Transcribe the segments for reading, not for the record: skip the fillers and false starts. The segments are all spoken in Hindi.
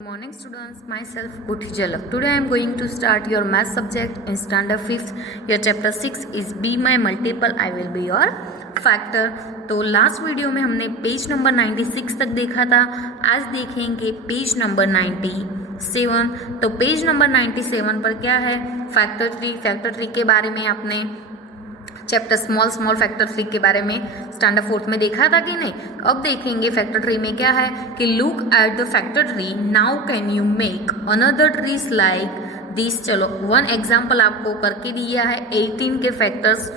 Good morning students, myself Kothi Jalak. Today I am going to start your math subject in standard 5th. Your chapter 6 is Be My Multiple, I Will Be Your Factor. तो लास्ट वीडियो में हमने पेज नंबर 96 तक देखा था. आज देखेंगे पेज नंबर 97. तो पेज नंबर 97 पर क्या है, फैक्टर ट्री के बारे में आपने चैप्टर स्मॉल फैक्टर ट्री के बारे में स्टैंडर्ड 4th में देखा था कि नहीं. अब देखेंगे फैक्टर ट्री में क्या है कि look at the factor tree, now can you make another trees like this. चलो वन एग्जाम्पल आपको करके दिया है 18 के फैक्टर्स.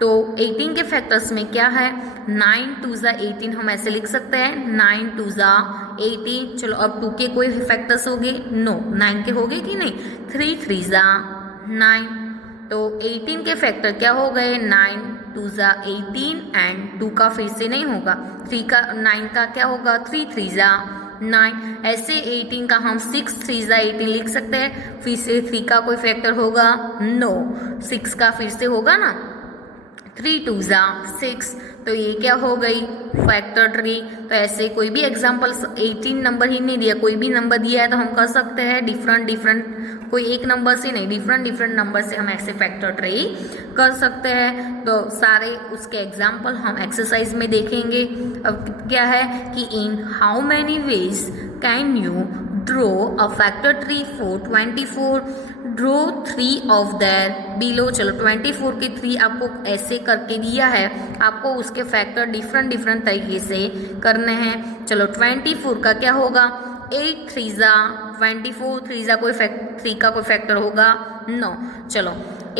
तो 18 के फैक्टर्स में क्या है, 9 2 ज़ा 18 हम ऐसे लिख सकते हैं, 9 2 ज़ा 18. चलो अब 2 के कोई फैक्टर्स हो गए, नो 9 के हो गए कि नहीं, 3 3 ज़ा 9. तो 18 के फैक्टर क्या हो गए, 9 2 ज़ा 18 एंड 2 का फिर से नहीं होगा, 9 का क्या होगा, 3 3 ज़ा 9. ऐसे 18 का हम 6 3 ज़ा 18 लिख सकते हैं. फिर से 3 का कोई फैक्टर होगा, नो 6 का फिर से होगा ना, 3 2 ज़ा 6. तो ये क्या हो गई फैक्टर ट्री. तो ऐसे कोई भी एग्जाम्पल 18 नंबर ही नहीं दिया, कोई भी नंबर दिया है तो हम कर सकते हैं डिफरेंट कोई एक नंबर से नहीं, डिफरेंट नंबर से हम ऐसे फैक्टर ट्री कर सकते हैं. तो सारे उसके एग्जाम्पल हम एक्सरसाइज में देखेंगे. अब क्या है कि in how many ways can you draw a factor tree for 24, draw 3 of their below. चलो 24 के 3 आपको ऐसे करके दिया है, आपको उसके फैक्टर डिफरेंट तरीके से करने हैं. चलो 24 का क्या होगा, 8 3 ज़ा 24, 3 ज़ा कोई 3 का कोई फैक्टर होगा, नो. चलो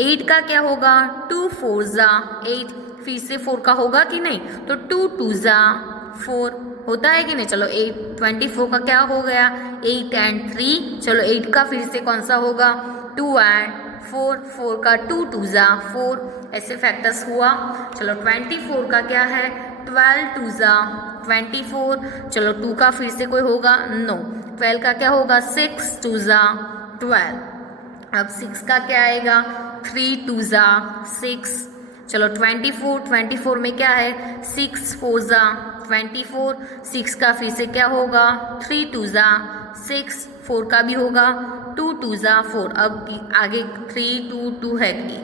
8 का क्या होगा, 2 4 ज़ा 8, फिर से 4 का होगा कि नहीं, तो 2 2 ज़ा 4 होता है कि नहीं. चलो 24 का क्या हो गया, 8 एंड 3. चलो 8 का फिर से कौन सा होगा, 2 एंड 4 का 2 2 ज़ा 4. ऐसे फैक्टर्स हुआ. चलो 24 का क्या है, 12 2 ज़ा 24. चलो 2 का फिर से कोई होगा, नो. 12 का क्या होगा, 6 2 ज़ा 12. अब 6 का क्या आएगा, 3 2 ज़ा 6. चलो 24 में क्या है, 6 4 ज़ा 24. 6 का फिर से क्या होगा, 3 2 ज़ा 6. 4 का भी होगा, 2 2 ज़ा 4. अब आगे 3 2 2 है कि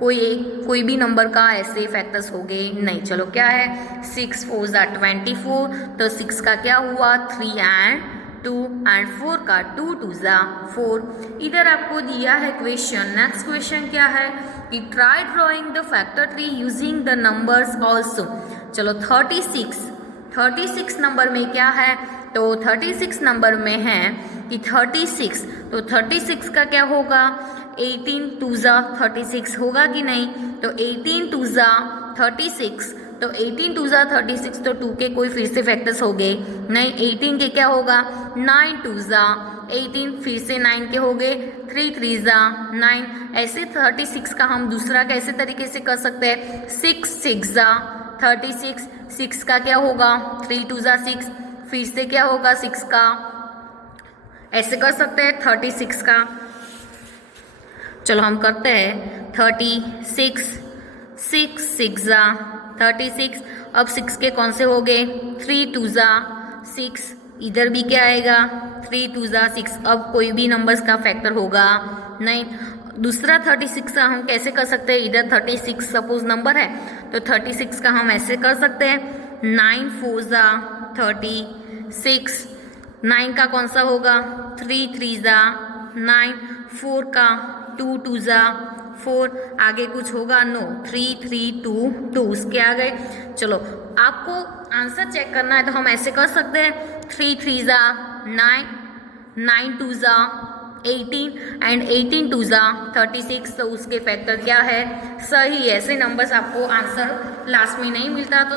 कोई भी नंबर का ऐसे फैक्टर्स हो गए नहीं. चलो क्या है, 6 4 ज़ा 24. तो 6 का क्या हुआ, 3 एंड 2 एंड 4 का 2 2 ज़ा 4. इधर आपको दिया है क्वेश्चन. नेक्स्ट क्वेश्चन क्या है कि try drawing the factor tree using the numbers also. चलो 36 नंबर में क्या है, तो 36 नंबर में है कि 36. तो 36 का क्या होगा, 18 2 ज़ा 36 होगा कि नहीं. तो 18 2 ज़ा 36. तो 18 2 ज़ा 36. तो 2 के कोई फिर से फैक्टर्स हो गए नहीं. 18 के क्या होगा, 9 2 ज़ा 18, फिर से 9 के हो गए, 3 3 ज़ा 9. ऐसे 36 का हम दूसरा कैसे तरीके से कर सकते हैं, 6 6 ज़ा 36. 6 का क्या होगा, 3 2 ज़ा 6, फिर से क्या होगा 6 का, ऐसे कर सकते हैं 36 का. चलो हम करते हैं 36, 6 6 ज़ा 36. अब 6 के कौन से हो गए, 3 2 ज़ा 6. इधर भी क्या आएगा, 3 2 ज़ा 6. अब कोई भी नंबर्स का फैक्टर होगा नहीं. दूसरा 36 का हम कैसे कर सकते हैं, इधर 36 सपोज नंबर है, तो 36 का हम ऐसे कर सकते हैं, 9 4 ज़ा 36. 9 का कौन सा होगा, 3 3 ज़ा 9. 4 का 2 2 ज़ा 4. आगे कुछ होगा, नो. 3 3 2 2 उसके आ गए. चलो आपको आंसर चेक करना है तो हम ऐसे कर सकते हैं, 3 3 ज़ा 9, 9 2 ज़ा 18 एंड 18 2 ज़ा 36. तो उसके फैक्टर क्या है, सही. ऐसे नंबर्स आपको आंसर लास्ट में नहीं मिलता तो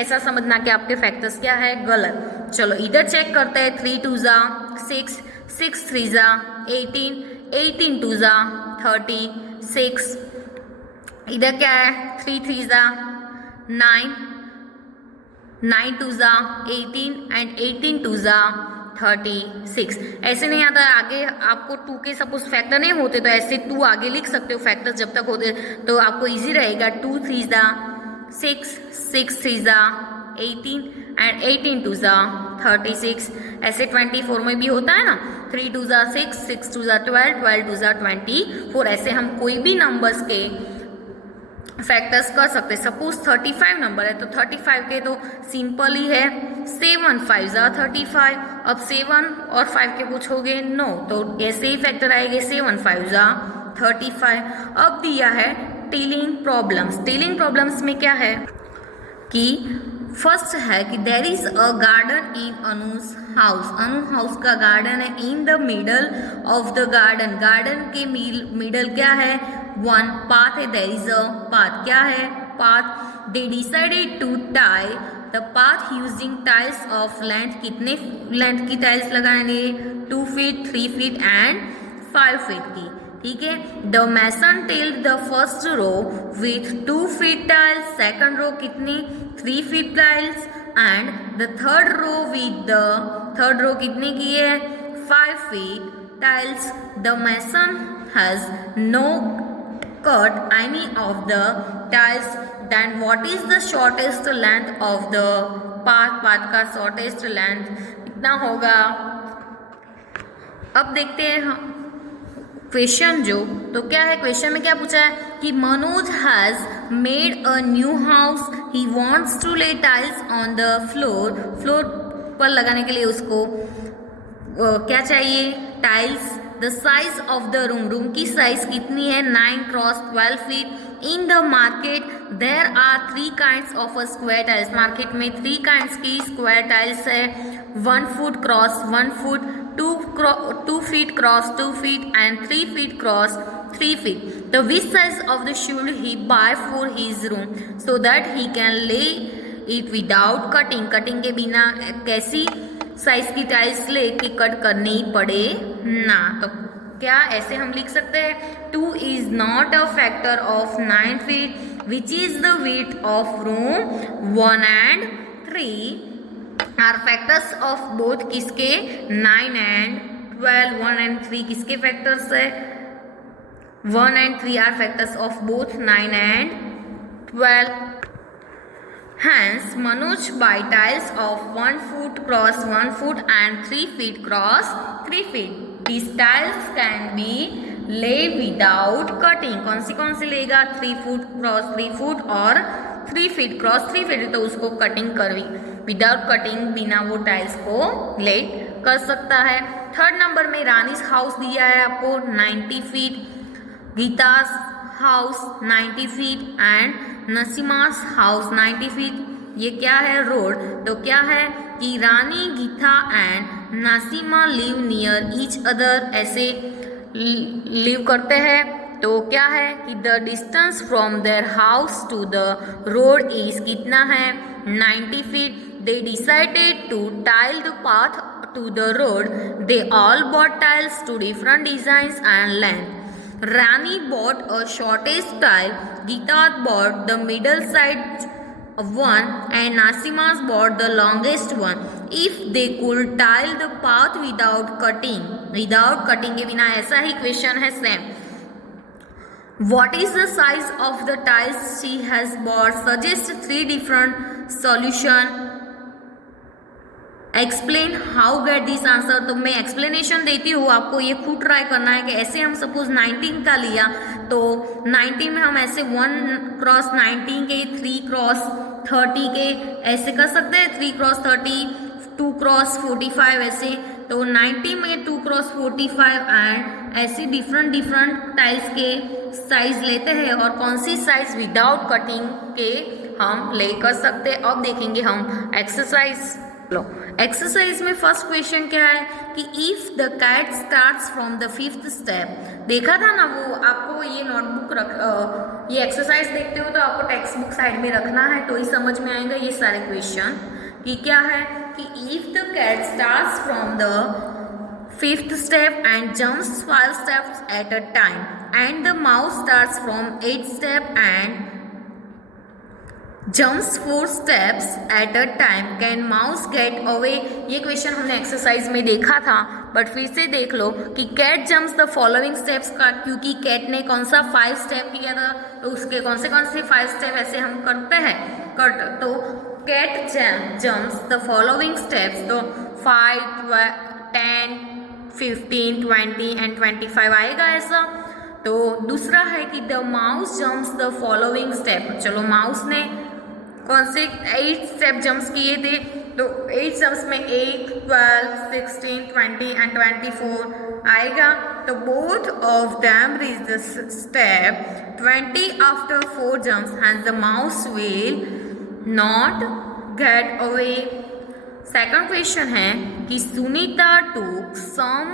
ऐसा समझना कि आपके फैक्टर्स क्या है, गलत. चलो इधर चेक करते हैं, 3 2 ज़ा 6, 6 3 ज़ा 18, 18 2 ज़ा 36. इधर क्या है, 3 3 ज़ा 9, 9 2 ज़ा 18 एंड 18 2 ज़ा 36. ऐसे नहीं आता है, आगे आपको 2 के सपोज फैक्टर नहीं होते तो ऐसे 2 आगे लिख सकते हो, फैक्टर्स जब तक होते तो आपको इजी रहेगा. 2 3 ज़ा 6, 6 3 ज़ा 18 एंड 18 टू ज़ा 36। ऐसे 24 में भी होता है ना, 3 टू ज़ा 6, 6 टू ज़ा 12, 12 टू ज़ा 24। ऐसे हम कोई भी नंबर्स के फैक्टर्स कर सकते हैं। सपोज 35 नंबर है तो 35 के तो सिंपल ही है, 7 5 ज़ा 35। अब 7 और 5 के पूछोगे नो, तो ऐसे ही फैक्टर आएंगे 7 5 ज़ा 35। अब दिया है टीलिंग प्रॉब्लम्स। टीलिंग प्रॉब्लम्स में क्या है कि फर्स्ट है कि there is a garden in Anuj house. Anu house का गार्डन है, in the middle of the garden. Garden के मिडल क्या है, वन पाथ है, देर इज अ पाथ। क्या है path, they decided to tie the path using tiles of length. कितने लेंथ की टाइल्स लगाएंगे, 2 फीट, 3 फीट एंड 5 फीट की। ठीक है, the mason tiled the first row with 2 feet tiles, second row कितनी 3 feet tiles and the third row with the third row कितने की है 5 feet tiles. The mason has no cut any of the tiles, then what is the shortest length of the path. Path का शॉर्टेस्ट लेंथ कितना होगा। अब देखते हैं हम क्वेश्चन जो, तो क्या है क्वेश्चन में क्या पूछा है कि Manoj has made a new house, he wants to lay tiles on the floor. Floor पर लगाने के लिए उसको क्या चाहिए, tiles. The size of the room, room की साइज कितनी है 9 cross 12 feet. In the market there are 3 kinds of a square tiles. Market में 3 काइंड्स की स्क्वायर टाइल्स है, 1 foot cross 1 foot, 2 feet cross 2 feet and 3 feet cross 3 feet. The width size of the should he buy for his room so that he can lay it without cutting. Cutting के बिना कैसी साइज की टाइल्स ले कि कट करनी पड़े ना। तो क्या ऐसे हम लिख सकते हैं, 2 is not a factor of 9 feet which is the width of room. 1 and 3 are factors of both किसके 9 एंड 12। 1 एंड 3 किसके फैक्टर्स है, 1 and 3 are factors of both 9 and 12। Hence Manoj buy tiles of 1 foot cross 1 foot and 3 feet cross 3 feet. These tiles can be laid without cutting. कौन सी लेगा, 3 फुट क्रॉस 3 फुट और 3 फीट क्रॉस 3 फीट, तो उसको कटिंग करवी विदाउट कटिंग बिना वो टाइल्स को लेट कर सकता है। थर्ड नंबर में रानीस हाउस दिया है आपको 90 feet, Geeta's house 90 feet and Nasima's house 90 feet. ये क्या है, रोड। तो क्या है कि Rani, Geeta and Nasima live near each other, ऐसे लिव करते हैं। तो क्या है कि the distance from their house to the road is कितना है 90 feet. They decided to tile the path to the road. They all bought tiles to different designs and length. Rani bought a shortest tile, Geeta bought the middle side one and Nasimas bought the longest one. If they could tile the path without cutting के बिना, ऐसा ही क्वेश्चन है same. What is the size of the tiles she has bought? Suggest 3 different solution. Explain how get this answer. तो मैं एक्सप्लेनेशन देती हूँ, आपको ये खुद ट्राई करना है कि ऐसे हम सपोज 19 का लिया तो 19 में हम ऐसे 1 क्रॉस 19 के 3 क्रॉस 30 के ऐसे कर सकते हैं, 3 क्रॉस 30, 2 क्रॉस 45 ऐसे। तो 90 में 2 क्रॉस 45 एंड ऐसे डिफरेंट टाइल्स के साइज लेते हैं और कौन सी साइज विदाउट कटिंग के हम ले कर सकते हैं। अब देखेंगे हम एक्सरसाइज। एक्सरसाइज में फर्स्ट क्वेश्चन क्या है कि if the cat starts from the 5th step. देखा था ना वो, आपको ये नोटबुक ये एक्सरसाइज देखते हो तो आपको टेक्स्ट बुक साइड में रखना है, तो ही समझ में आएगा ये सारे क्वेश्चन कि क्या है कि if the cat starts from the 5th step and jumps 5 steps at a time and the mouse starts from 8th step and jumps 4 steps at a time, can mouse get away। ये क्वेश्चन हमने एक्सरसाइज में देखा था, बट फिर से देख लो कि cat jumps the following steps का, क्योंकि कैट ने कौन सा 5 स्टेप किया था तो उसके कौन से 5 स्टेप ऐसे हम करते हैं तो cat jumps the following steps, तो 5, 10, 15, 20 एंड 25 आएगा ऐसा। तो दूसरा है कि the mouse jumps the following step, चलो माउस ने कौन से 8 स्टेप जम्प्स किए थे, तो 8 जम्प्स में 8, 12, 16, 20 एंड 24 आएगा। तो both of them reach the step 20 after 4 jumps and the mouse will not get away. Second question है कि सुनीता टूक सम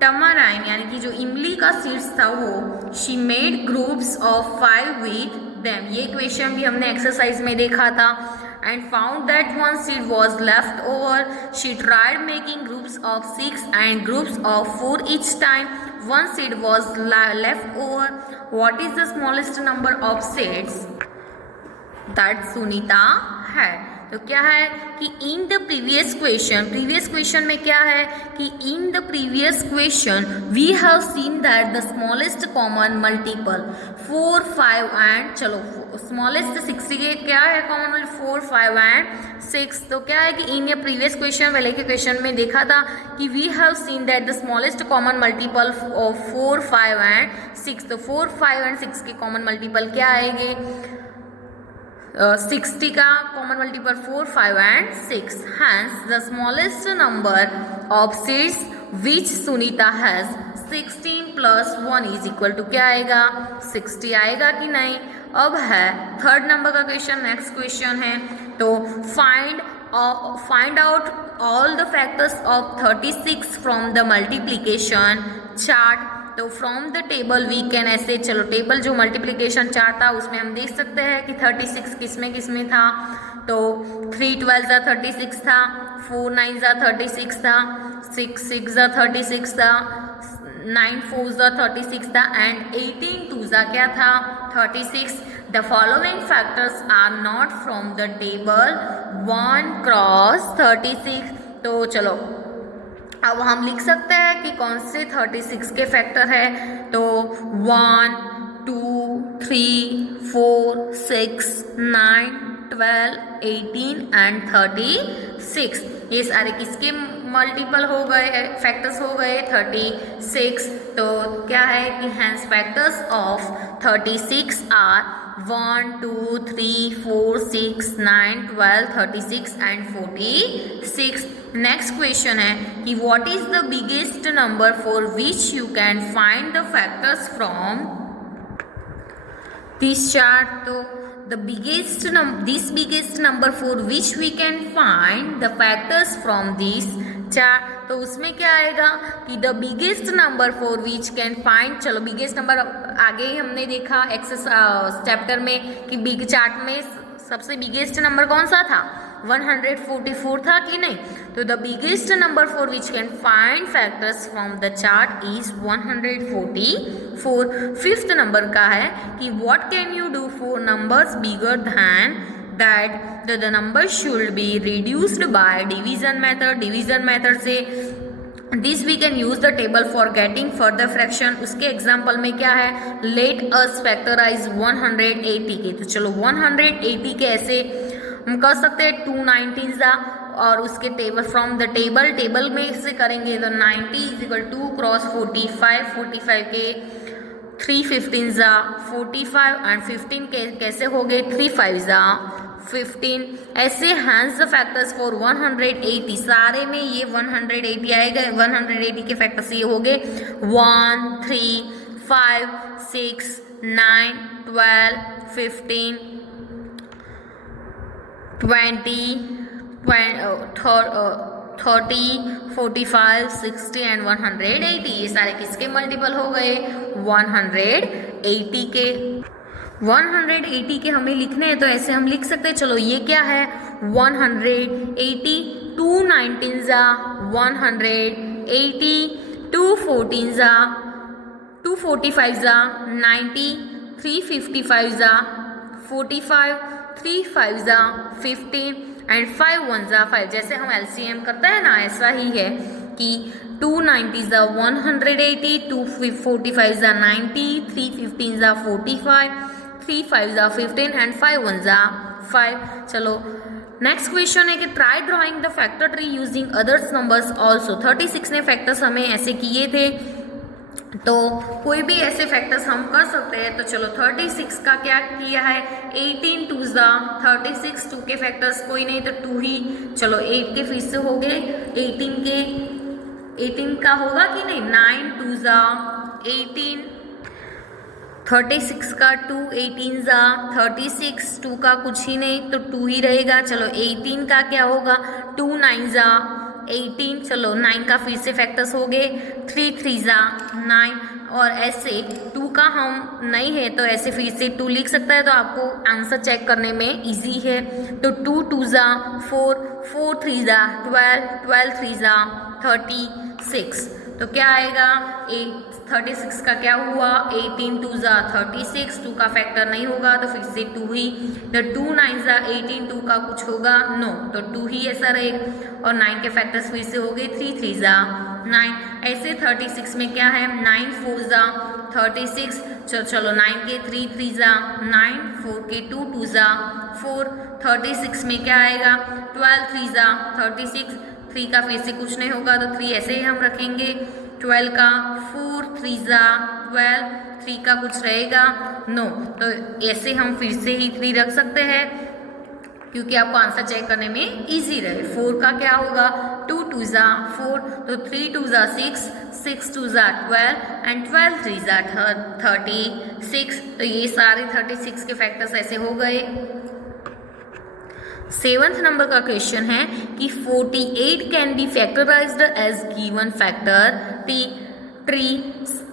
टमाराइन, यानी कि जो इमली का सीड्स था वो, she made groups of 5 with them, ये क्वेश्चन भी हमने एक्सरसाइज में देखा था। And found that 1 seed was left over, she tried making groups of 6 and groups of 4 each time 1 seed was left over. What is the smallest number of seeds that Sunita had? तो क्या है कि इन द प्रीवियस क्वेश्चन में क्या है कि in the previous question we have seen that the smallest common multiple 4, 5 and, चलो स्मॉलेस्ट 6 के क्या है कॉमन, 4, 5 एंड 6। तो क्या है कि इन ये प्रीवियस क्वेश्चन पहले के क्वेश्चन में देखा था कि we have seen that the smallest common multiple of 4, 5 and 6। तो 4, 5 एंड 6 के कॉमन मल्टीपल क्या आएंगे, 60 का common multiple 4, 5 and 6। Hence the smallest number of seeds which Sunita has 16 + 1 is equal to क्या आएगा, 60 आएगा कि नहीं। अब है थर्ड नंबर का क्वेश्चन, नेक्स्ट क्वेश्चन है, तो find out all the factors of 36 from the multiplication chart. तो from the table we can, ऐसे चलो टेबल जो मल्टीप्लिकेशन चार्ट था उसमें हम देख सकते हैं कि 36 किसमें था, तो 3 12 ज़ा 36 था, 4 9 ज़ा 36 था, 6 6 ज़ा 36 था, 9 4 ज़ा 36 था एंड 18 2 ज़ा क्या था, 36। The following factors are not from the table 1 × 36। तो चलो अब हम लिख सकते हैं कि कौन से 36 के फैक्टर है, तो 1 2 3 4 6 9 12 18 एंड 36। ये सारे किसके मल्टीपल हो गए, फैक्टर्स हो गए 36। तो क्या है कि हैंस फैक्टर्स ऑफ 36 आर 1 2 3 4 6 9 12 36 एंड 46। नेक्स्ट क्वेश्चन है कि what is the biggest number for which you can find the factors from this chart. तो the biggest number for which we can find the factors from this chart। तो उसमें क्या आएगा कि the biggest number for which can find, चलो biggest number आगे ही हमने देखा एक्सरसाइज चैप्टर में कि बिग चार्ट में सबसे बिगेस्ट नंबर कौन सा था, 144 था कि नहीं। तो the biggest number for which can find factors from the chart is 144। Fifth number का है कि what can you do for numbers bigger than that, the number should be reduced by division method से। This we can use the table for getting further fraction. उसके एग्जाम्पल में क्या है, लेट अस फैक्टराइज 180 के। तो चलो 180 के ऐसे हम कर सकते हैं 2 19 और उसके टेबल फ्रॉम द टेबल में से करेंगे तो 90 = 2 × 45 के 3 15 45 एंड 15 के कैसे हो गए 3 5 15। ऐसे हैंस द फैक्टर्स फॉर 180, सारे में ये 180 आएगा। 180 के फैक्टर्स ये हो गए 1 3 5 6 9 12 15 20 30 45 60 एंड 180। ये सारे किसके मल्टीपल हो गए, 180 के। 180 के हमें लिखने हैं तो ऐसे हम लिख सकते हैं, चलो ये क्या है 180, 2 19 180, 2 14 2 45 90, 3 55 45, 3 5 15 एंड 5 1 5। जैसे हम LCM करते हैं ना, ऐसा ही है कि 2 90 180, 2 45 90, 3 15 45, 3 5 15 एंड 5 1 5। चलो नेक्स्ट क्वेश्चन है कि try drawing the factor tree using others numbers also. 36 ने फैक्टर्स हमें ऐसे किए थे, तो कोई भी ऐसे फैक्टर्स हम कर सकते हैं। तो चलो 36 का क्या किया है, 18 टू ज़ा 36, 2 के फैक्टर्स कोई नहीं तो 2 ही। चलो 8 के फिर से हो गए, 18 का होगा कि नहीं, 9 टू ज़ा 18, 36 का 2, 18 ज़ा 36, 2 का कुछ ही नहीं तो 2 ही रहेगा। चलो 18 का क्या होगा, 2 9 ज़ा 18, चलो 9 का फिर से फैक्टर्स हो गए, 3 3 ज़ा 9, और ऐसे 2 का हम नहीं है तो ऐसे फिर से 2 लिख सकता है, तो आपको आंसर चेक करने में इजी है। तो 2 2 ज़ा 4, 4 3 ज़ा 12, 12 3 ज़ा 36, तो क्या आएगा, 36 का क्या हुआ, 18 टू ज़ा 36, 2 का फैक्टर नहीं होगा तो फिर से 2 ही। तो 2 9 ज़ा 18, 2 का कुछ होगा, नो, तो 2 ही ऐसा रहेगा। और 9 के फैक्टर्स फिर से हो गए, 3 3 ज़ा 9। ऐसे 36 में क्या है, 9 4 ज़ा 36, चलो 9 के 3 3 ज़ा 9, 4 के 2 2 ज़ा 4, 36 में क्या आएगा, 12 3 ज़ा 36, 3 का फिर से कुछ नहीं होगा तो 3 ऐसे ही हम रखेंगे। 12 का 4 3 ज़ा 12, 3 का कुछ रहेगा, नो, तो ऐसे हम फिर से ही 3 रख सकते हैं क्योंकि आपको आंसर चेक करने में इजी रहे। 4 का क्या होगा, 2 2 ज़ा 4, तो 3 2 ज़ा 6, 6 2 ज़ा 12 एंड 12 3 ज़ा 36, तो ये सारे 36 के फैक्टर्स ऐसे हो गए। 7th नंबर का क्वेश्चन है कि 48 can be factorized as given factor tree.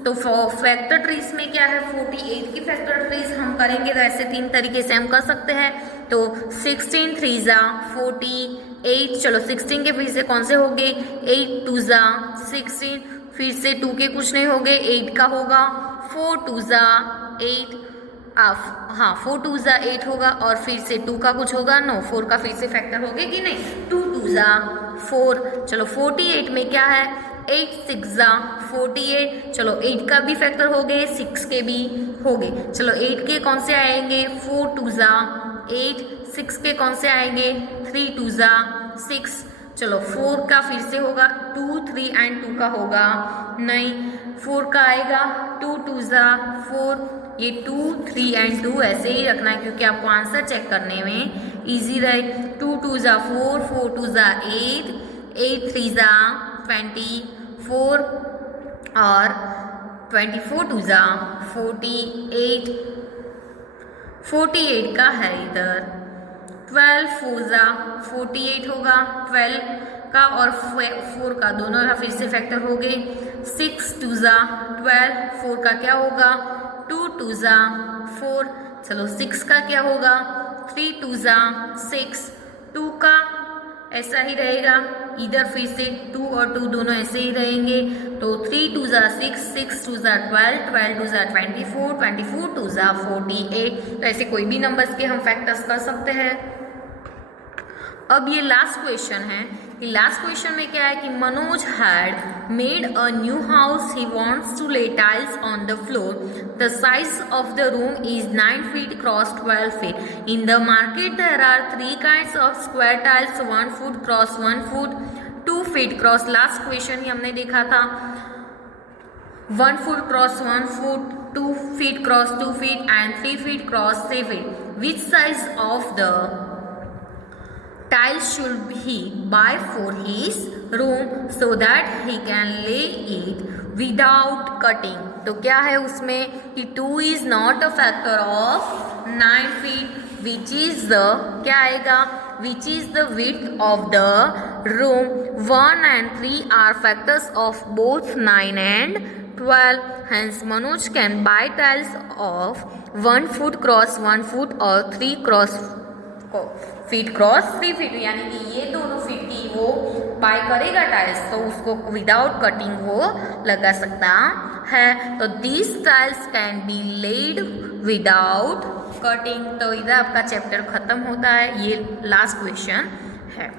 तो फैक्टर ट्रीज में क्या है, 48 की फैक्टर ट्रीज हम करेंगे तो ऐसे 3 तरीके से हम कर सकते हैं। तो 16 3 ज़ा 48, चलो 16 के फिर से कौन से हो गए, 8 2 ज़ा 16, फिर से 2 के कुछ नहीं हो गए, 8 का होगा, 4 2 ज़ा 8, हाँ 4 2 ज़ा 8 होगा, और फिर से 2 का कुछ होगा, नो, 4 का फिर से फैक्टर हो गया कि नहीं, 2 2 ज़ा 4। चलो 48 में क्या है, 8 6 ज़ा 48, चलो 8 का भी फैक्टर हो गए, 6 के भी हो गए। चलो 8 के कौन से आएंगे, 4 2 ज़ा 8, 6 के कौन से आएंगे, 3 2 ज़ा 6, चलो 4 का फिर से होगा, 2 3 एंड 2 का होगा नहीं, 4 का आएगा, 2 2 ज़ा 4, ये 2 3 एंड 2 ऐसे ही रखना है क्योंकि आपको आंसर चेक करने में इजी रहे। 2 2 ज़ा 4, 4 2 ज़ा 8, 8 3 ज़ा 24, और 24 2 ज़ा 48, 48 का है इधर, 12 4 ज़ा 48 होगा, 12 का और 4 का दोनों का फिर से फैक्टर हो गए, 6 2 ज़ा 12, 4 का क्या होगा, 2 2 ज़ा 4, चलो 6 का क्या होगा, 3 2 ज़ा 6, 2 का ऐसा ही रहेगा, इधर फिर से 2 और 2 दोनों ऐसे ही रहेंगे, तो 3 2 ज़ा 6, 6 2 ज़ा 12, 12 2 ज़ा 24, 24 2 ज़ा 48, तो ऐसे कोई भी नंबर्स के हम फैक्टर्स कर सकते हैं। अब ये लास्ट क्वेश्चन है कि लास्ट क्वेश्चन में क्या है कि Manoj had made a new house, he wants to lay tiles on the floor, the size of the room is 9 feet cross 12 feet, in the market there are 3 kinds of square tiles, 1 foot cross 1 foot, 2 feet cross, last question ही हमने देखा था, 1 foot cross 1 foot, 2 feet cross 2 feet and 3 feet cross 3 feet, which size of the tiles should he buy for his room so that he can lay it without cutting। तो क्या है उसमें कि 2 is not a factor of 9 feet, which is the क्या आएगा, which is the width of the room, 1 and 3 are factors of both 9 and 12, hence Manoj can buy tiles of 1 foot cross 1 foot or 3 cross feet cross 3 feet, यानी कि ये दोनों फीट की वो बाय करेगा टाइल्स तो उसको विदाउट कटिंग वो लगा सकता है। तो these tiles can be laid without cutting. तो इधर आपका चैप्टर खत्म होता है, ये लास्ट क्वेश्चन है।